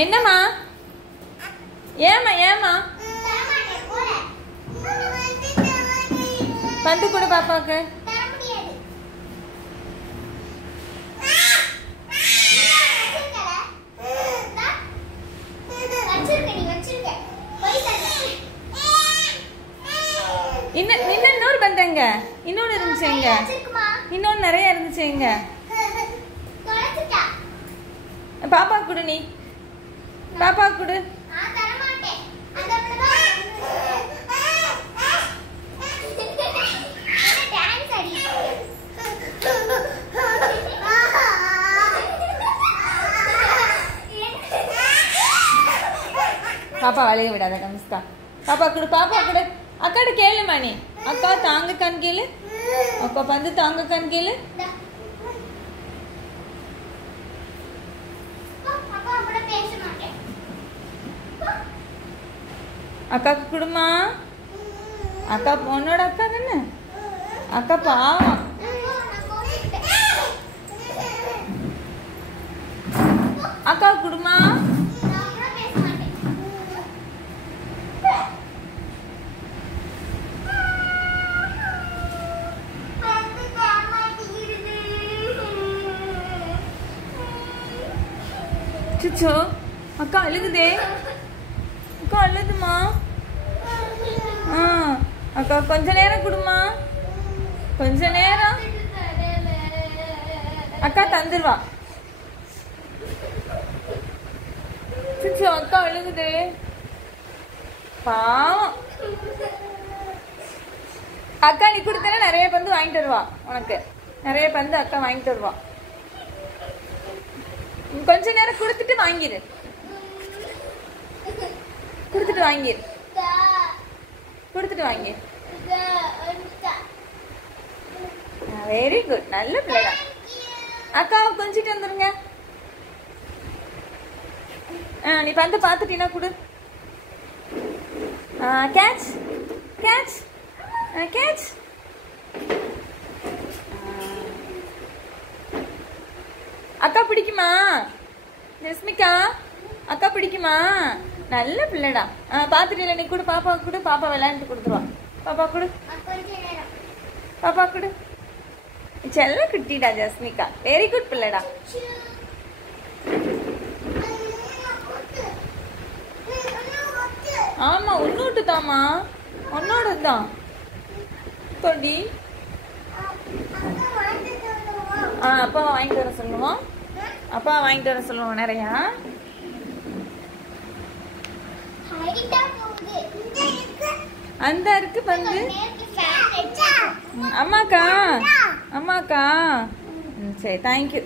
என்னம்மா? ஏமா ஏமா பந்து கூட பாப்பாக்கு. இன்னொரு பந்தங்க இன்னொன்னு இருந்துச்சுங்க. இன்னொன்னு நிறைய இருந்துச்சுங்க. பாப்பா குடு, நீ பாப்பா குடு. பாப்பா வளைய விடாத கமிஸ்கா. பாப்பா குடு, பாப்பா குடு. அக்காட கேளுமா நீ. அக்கா தாங்கக்கான்னு கேளு. அக்கா பந்து தாங்கக்கான்னு கேளு. அக்காக்கு குடுமா. அக்கா உன்னோட அக்கா தானே. அக்கா பாவம். அக்கா குடுமா. சுச்சோ அக்கா அழுகுதே. அக்கா அழுதுமா. அக்கா கொஞ்ச நேரம் குடுமா. கொஞ்ச நேரம். அக்கா தந்துருவா. சுச்சோ அக்கா அழுகுதே பாவம். அக்கா நீ கொடுத்தா நிறைய பந்து வாங்கிட்டு வருவா. உனக்கு நிறைய பந்து அக்கா வாங்கிட்டு வருவா. கொஞ்ச நேரம் கொடுத்துட்டு வாங்கிரு. கொடுத்துட்டு வாங்கிரு. கொடுத்துட்டு வாங்கிரு. Very good. நல்ல பிள்ளைதான். அக்காவை கொஞ்சிட்டு வந்துருங்க. நீ பந்து பார்த்துட்டீனா கொடு. Catch catch catch. அக்கா பிடிக்குமா ஜஸ்மிகா? அக்கா பிடிக்குமா? நல்ல பிள்ளைடா. பார்த்துட்டு நீ கொடு. பாப்பா கொடு. பாப்பா விளையாண்டு கொடுத்துருவா. பாப்பா கொடு. பாப்பா கொடு. செல்ல குட்டிடா ஜஸ்மிகா. Very good பிள்ளைடா. ஆமா உன்னோட்டு தாமா. உன்னோட தான் தொடி. அப்பா வாங்கிட்டு வர சொல்லுவோம். அப்பா வாங்கிட்டு வர சொல்லுவோம் நிறையா. அந்த இருக்கு பந்து. அம்மாக்கா அம்மாக்கா. சரி தேங்க்யூ.